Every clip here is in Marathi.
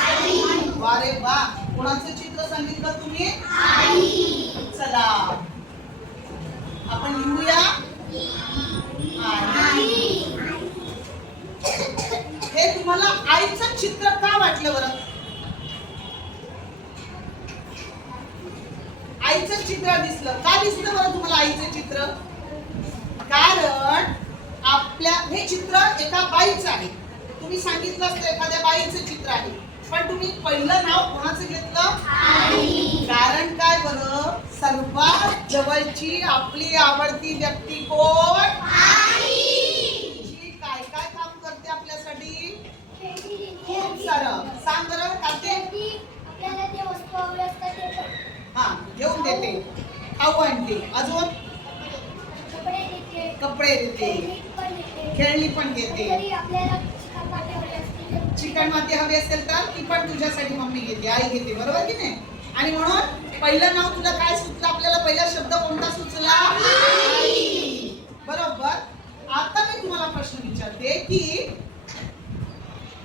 आई. वा रे वा. कोणाचं चित्र सांगितलं तुम्ही? आई. चला आपण लिहूया आई. हे तुम्हाला आईचं चित्र का वाटलं बरं? आईचं चित्र दिसलं का? दिसलं बरं तुम्हाला आईचं चित्र? कारण आपल्या हे चित्र एका बाईचं आहे. तुम्ही सांगितलं असतं एखाद्या बाईचं चित्र आहे, पण तुम्ही पहिलं नाव कोणाचं घेतलं? आई. कारण काय बरं? सर्वात जवळची आपली आवडती व्यक्ती कोण? आई. जी काय काय काम करते आपल्यासाठी? खूप सारं. सांग बरं करते. आपल्याला जे वस्तू हवी असतात ते हा घेऊन देते, खाऊ आणते, अजून कपडे देते, खेळणी पण घेते. चिकन माती हवी असेल तर ती पण तुझ्यासाठी मम्मी घेते, आई घेते, बरोबर की नाही? आणि म्हणून पहिलं नाव तुला काय सुचलं? आपल्याला पहिला शब्द कोणता सुचला? आई. बरोबर. आता मी तुम्हाला प्रश्न विचारते की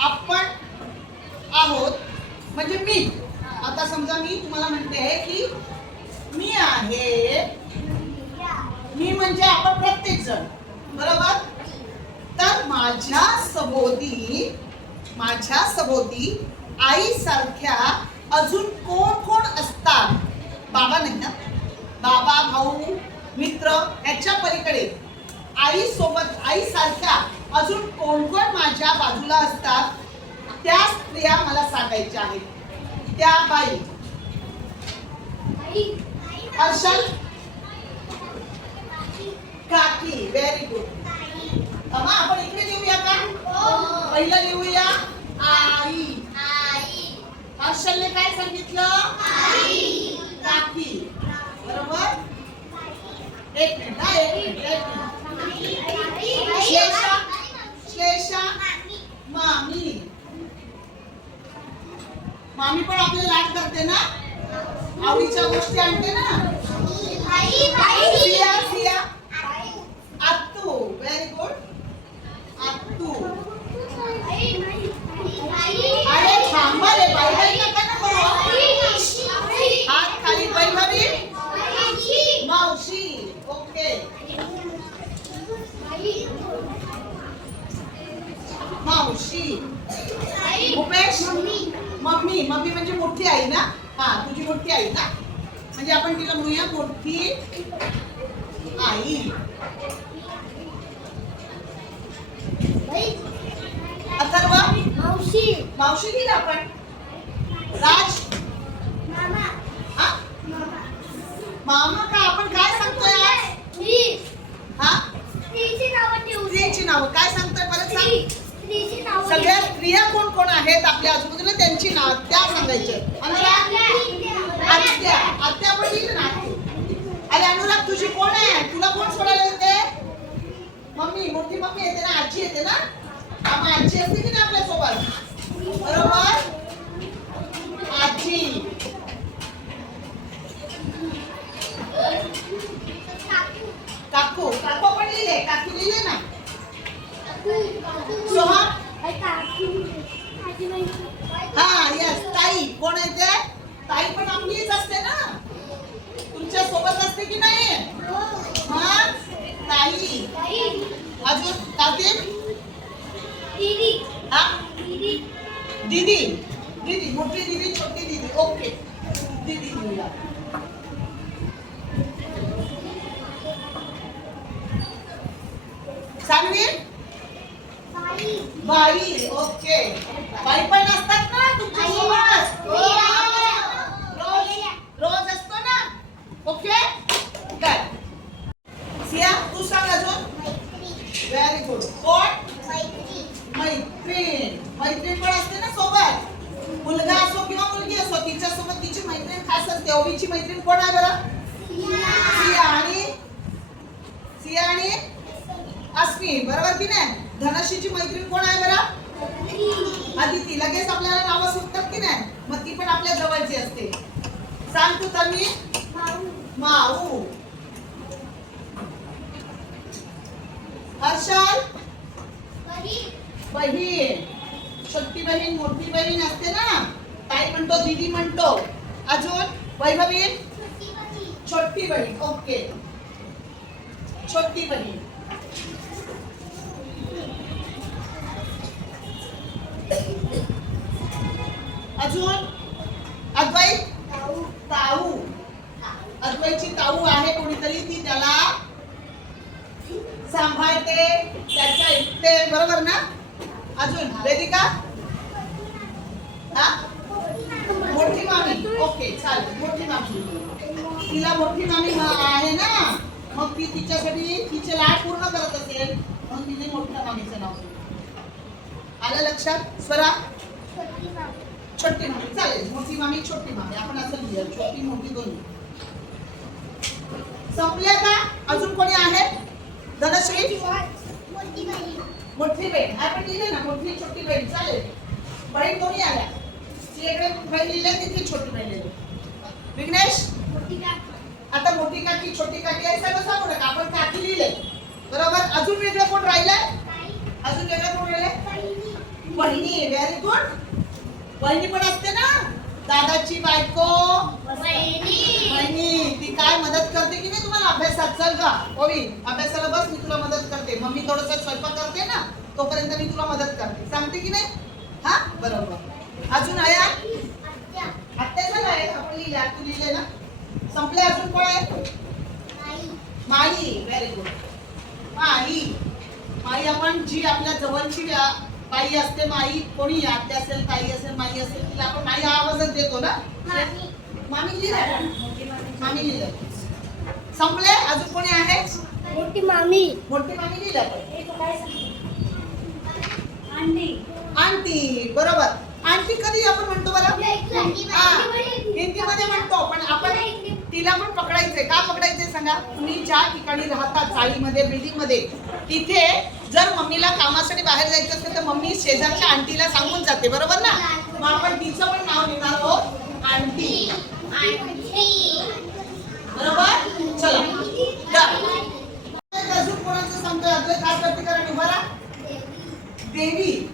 आपण आहोत म्हणजे मी. आता समजा मी तुम्हाला म्हणते की मी आहे. मी म्हणजे आपण प्रत्येक जण, बरोबर? तर माझ्या सभोवती आई सारख्या अजून कोण कोण असतात? बाबा नाही ना? बाबा, भाऊ, मित्र याच्या पलीकडे आई सारख्या अजून कोण कोण माझ्या बाजूला असतात? त्या स्त्रिया मला सांगायच्या आहेत. त्या बाई. हर्षल? काकी. Very good. आपण इकडे लिहूया का? पहिलं लिहूया आई. हर्षलने काय सांगितलं? आई. काकी. बरोबर. एक मिनिट. श्लेषा? मामी. मामी पण आपले लाड करते ना? आवडीच्या गोष्टी आणते ना? सिया? आत्तू. Very good. आत्तू. अरे थांबा रे, बाई नका ना करू. हात खाली. वैभवी? मावशी. ओके. मावशी. उपेश? मम्मी म्हणजे मोठी आई ना? हा, तुझी मोठी आई ना? म्हणजे आपण तिला म्हणूया मोठी आई. अथर्व? मावशी दिली आपण. राज? मामा का? आपण काय सांगतोय आज? हा? स्त्रीची नावं काय सांगतोय? परत सांग. सगळ्या स्त्रिया कोण कोण आहेत आपल्या आजूबाजूला त्यांची नाव त्या सांगायचे. अनुराग? आत्या पण दिली ना? अरे अनुराग, तुझी कोण आहे? तुला कोण सोडायला येते? मम्मी. मोठी मम्मी येते ना? आजी येते ना? आजी असते की ना आपल्या सोबत? बरोबर. आजी. काकू पण लिहिले. काकी लिहिले ना? सोहम? हा, यस. ताई कोण येते? ताई पण आपलीच असते ना? तुमच्या सोबत असते की नाही? हा, ताई. अजून कार्तिक? हा, दीदी. मोठी दीदी, छोटी दीदी. ओके. दीदी लिहूया. सानवी? बाई. ओके. बाई पण असतात ना तुमच्या सोबत? रोज असतो ना? ओके. काय? सिया, तू सांग अजून. Very good. कोण? मैत्रीण पण असते ना सोबत? मुलगा असो किंवा मुलगी असो, तिच्या सोबत तिची मैत्रीण खास असते. ओवीची मैत्रीण कोण आहे बरं? सिया आणि अस्मी. बरोबर की नाही? धनश्रीची मैत्रीण कोण आहे बरं? अदिती. लगेच आपल्याला नावं सुचतात की नाही? मग ती पण आपल्या जवळची असते. सांग तू तन्वी. माऊ. हर्षल? बहीण. छोटी बहीण मोठी बहीण असते ना, ताई म्हणतो, दीदी म्हणतो. अजून वैभवी छोटी बहीण. ओके, छोटी बहीण. अजून अद्वैत ताऊ. अद्वैतची ताऊ आहे कोणीतरी, ती त्याला सांभाळते, त्याच्या ऐकते, बरोबर ना. अजून वेदिका हा मोठी मामी. ओके चालेल, मोठी मामी. तिला मोठी मामी आहे ना, मग ती तिच्यासाठी तिचे लाड पूर्ण करत असेल, म्हणून तिने मोठ्या मामीचं नाव दिलं. आलं लक्षात. स्वरा छोटी मामी. चालेल, मोठी मामी छोटी मामी आपण असं लिहूया, छोटी मोठी दोन्ही. संपले का. अजून कोणी आहे. धनश्री मोठी बहीण आपण लिहिले ना, मोठी छोटी बहीण. चालेल, बहीण दोन्ही आल्या. तिकडे बहीण लिहिले, तिथे छोटी बहीण लिहिली. विघ्नेश आता मोठी काकी छोटी काकी आहे सगळं सांगू नका, आपण काकी लिहिले, बरोबर. अजून वेगळं कोण राहिलंय. अजून वेगळं कोण राहिलंय. बहिणी. Very good. बहिणी पण असते ना, दादाची बायको बहिणी. ती काय मदत करते की नाही तुम्हाला अभ्यासात. चल का ओवी, अभ्यासाला बस, मी तुला मदत करते. मम्मी थोडंसं स्वयंपाक करते ना, तोपर्यंत मी तुला मदत करते. सांगते की नाही. हा बरोबर. अजून आया आत्याचं आहे आपण लिहिला, तू लिहिले ना. संपले. अजून कोण आहे. माई. Very good. माई. माई आपण जी आपल्या जवळची बाई असते, माई. कोणी आत्या असेल, ताई असेल, माई असेल, तिला आपण माई हा आवाजच देतो ना. मामी लिहिलं. मामी लिहिलं. संपले. अजून कोणी आहे. मोठी मामी. मोठी मामी लिहिलं. आंटी. बरोबर. आंटी कधी आपण म्हणतो बरं. हिंदीमध्ये म्हणतो, पण आपण तिला पण पकडायचंय. का पकडायचंय सांगा. तुम्ही ज्या ठिकाणी राहता, चाळीमध्ये, बिल्डिंग मध्ये, तिथे जर मम्मीला कामासाठी बाहेर जायचं असेल तर मम्मी शेजारच्या आंटीला सांगून जाते, बरोबर ना. मग आपण तिचं पण नाव लिहिणार आहोत, आंटी. बरोबर. चला अजून कोणाचं सांगतोय. अद्वैत काय करते करा बरा. देवी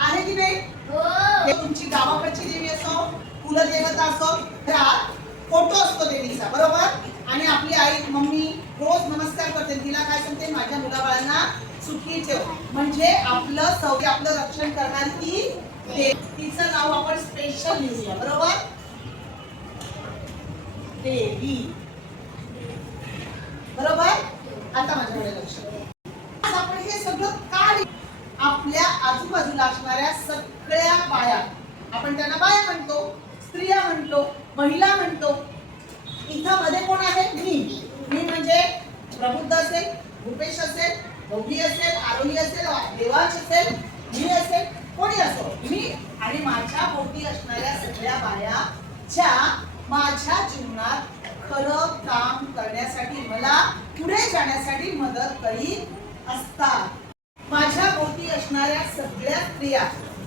आहे की नाही. तुमची गावाकडची देवी असो, कुलदेवता असो, घरात फोटो असतो देवीचा, बरोबर. आणि आपली आई मम्मी रोज नमस्कार करते, तिला काय सांगते, माझ्या मुलाबाळांना सुखी ठेव. म्हणजे आपलं सौर्य, आपलं रक्षण करणारी ती देवी. तिचं नाव आपण स्पेशल लिहूया, बरोबर. देवी. बरोबर. आता माझ्याकडे लक्ष द्या. आपण हे सगळं का आपल्या आजूबाजूला असणाऱ्या सगळ्या बाया, आपण त्यांना बाया म्हणतो, स्त्रिया म्हणतो, महिला म्हणतो. इथं मध्ये कोण आहे. मी म्हणजे प्रबुद्ध असेल, भूपेश असेल, भोगी असेल, आरोही असेल, देवाच असेल, मी असेल, कोणी असो. मी आणि माझ्या भोवती असणाऱ्या सगळ्या बाया ज्या माझ्या जीवनात खरं काम करण्यासाठी, मला पुढे जाण्यासाठी मदत करीत असतात. माझ्या भोवती असणाऱ्या सगळ्या स्त्रिया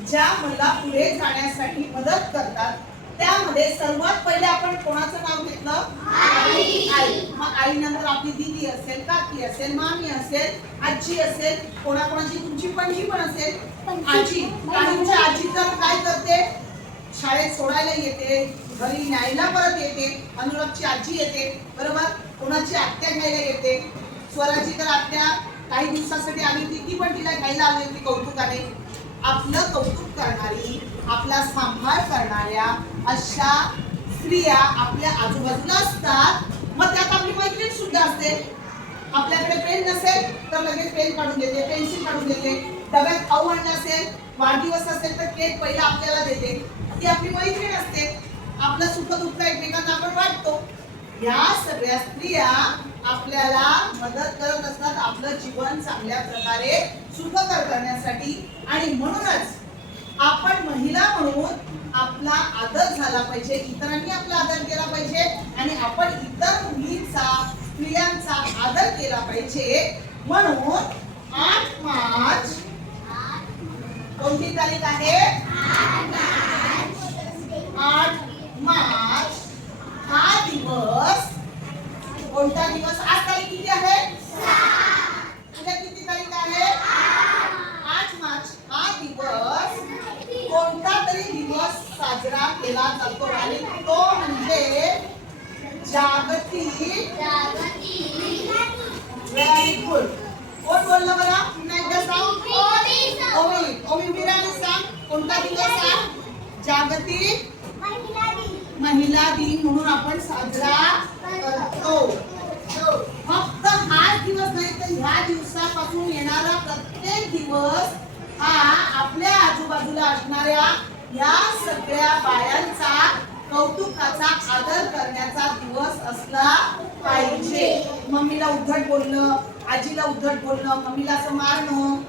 ज्या मला पुढे जाण्यासाठी मदत करतात, त्यामध्ये सर्वात पहिले आपण कोणाचं नाव घेतलं. आई. मग आई नंतर आपली दीदी असेल, काकी असेल, मामी असेल, आजी असेल, कोणाकोणाची तुमची पणजी पण असेल. आजी. काहींच्या आजी तर काय करते, शाळेत सोडायला येते, घरी न्यायला परत येते. अनुरागची आजी येते, बरोबर. कोणाची आत्या घ्यायला येते. स्वराची तर आत्या काही दिवसासाठी आली होती, ती पण तिला घ्यायला आली होती कौतुकाने. आपलं कौतुक करणारी, आपला सांभाळ करणाऱ्या अशा स्त्रिया आपल्या आजूबाजूला असतात. मग त्यात आपली मैत्रीण सुद्धा असते. आपल्याकडे पेन नसेल तर लगेच पेन काढून देते, पेन्सिल काढून देते. डब्यात खाऊ आणलं असेल, वाढदिवस असेल तर केक पहिला आपल्याला देते. ती आपली मैत्रीण असते. आपलं सुख दुःख एकमेकांना आपण वाटतो. या सगळ्या स्त्रिया आपल्याला मदत करत असतात आपलं जीवन चांगल्या प्रकारे सुखकर करण्यासाठी. आणि म्हणूनच आपण महिला म्हणून आपला आदर झाला पाहिजे, इतरांनी आपला आदर केला पाहिजे आणि आपण इतर मुलींचा, स्त्रियांचा आदर केला पाहिजे. म्हणून 8 मार्च कोणती तारीख आहे. 8 मार्च हा दिवस कोणता दिवस. आज तारीख किती आहे. उद्या किती तारीख आहे. 8 मार्च हा दिवस साजरा केला जातो आणि तो म्हणजे जागतिक. Very good. कोण बोललं बरं? पुन्हा एकदा सांग. ओवी. ओवी वीराने सांग. कोणता दिवस आहे? जागतिक महिला दिन म्हणून आपण साजरा करतो. फक्त हाच दिवस नाही तर ह्या दिवसापासून येणारा प्रत्येक दिवस हा आपल्या आजूबाजूला असणाऱ्या या सगळ्या बायांचा कौतुकाचा आदर करण्याचा दिवस असला पाहिजे. मम्मीला उद्धट बोलणं, आजीला उद्धट बोलणं, मम्मीला असं मारणं,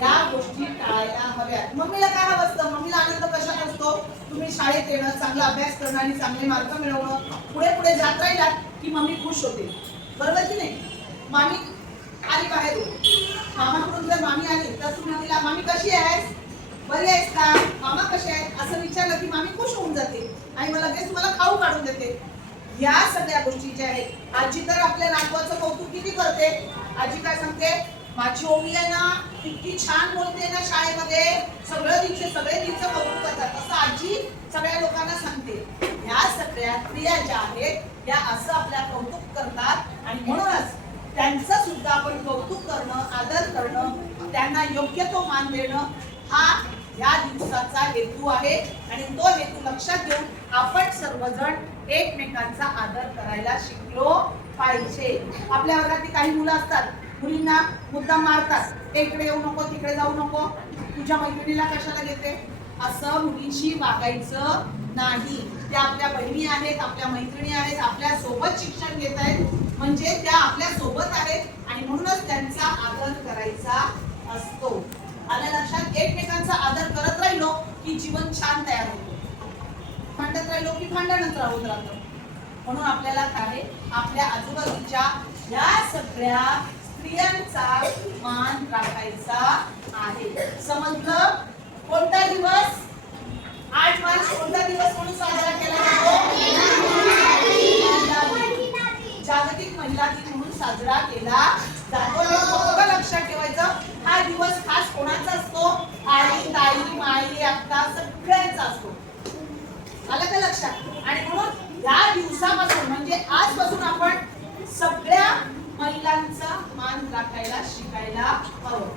या गोष्टी टाळायला हव्यात. मम्मीला काय हवं असतं? मम्मीला आनंद कशात असतो? तुम्ही शाळेत येणं, चांगला अभ्यास करणं आणि चांगले मार्क मिळवणं, पुढे पुढे जात राहिलात की मम्मी खुश होते. बरोबर की नाही? मामी आली बाहेर, मामाकडून जर मामी आली तर तुम्ही तिला मामी कशी आहेस, बरी आहेस का, मामा कसे आहेत असं विचारलं की मामी खुश होऊन जाते आणि मला लगेच तुम्हाला खाऊ काढून देते. या सगळ्या गोष्टी ज्या आहेत, आजी तर आपल्या नातवाचं कौतुक किती करते. आजी काय सांगते? माझी ओवी आहे ना, इतकी छान बोलते ना शाळेमध्ये, सगळे तिचं कौतुक करतात असं आजी सगळ्या लोकांना सांगते. ह्या सगळ्या क्रिया ज्या आहेत त्या असं आपल्या कौतुक करतात आणि म्हणूनच त्यांचं सुद्धा आपण कौतुक करणं, आदर करणं, त्यांना योग्य तो मान देणं हा या दिवसाचा हेतू आहे. आणि तो हेतू लक्षात घेऊन आपण सर्वजण एकमेकांचा आदर करायला शिकलो पाहिजे. आपल्या वर्गातील काही मुलं असतात, मुलींना मुद्दाम मारतात, इकडे येऊ नको, तिकडे जाऊ नको, तुझ्या मैत्रिणीला कशाला घेते, असं मुलींशी वागायचं नाही. त्या आपल्या बहिणी आहेत, आपल्या मैत्रिणी आहेत, आपल्या सोबत शिक्षण घेत आहेत, म्हणजे त्या आपल्या सोबत आहेत आणि म्हणूनच त्यांचा आदर करायचा असतो. आलं लक्षात? एकमेकांचा आदर करत राहिलो की जीवन छान तयार होतो. भांडत राहिलो की भांडणच राहत राहतं. म्हणून आपल्याला काय, आपल्या आजूबाजूच्या या सगळ्या स्त्रियांचा मान राखायचा आहे. समजलं? कोणता दिवस 8 मार्च कोणता दिवस म्हणून साजरा केला जातो? जागतिक महिला दिन म्हणून साजरा केला जातो. फक्त लक्षात ठेवायचं, हा दिवस खास कोणाचा असतो? आई, ताई, माई, आत्ता सगळ्यांचा असतो. आलं का लक्षात? आणि म्हणून या दिवसापासून म्हणजे आजपासून आपण सगळ्या महिलांचा मान राखायला शिकायला हवं.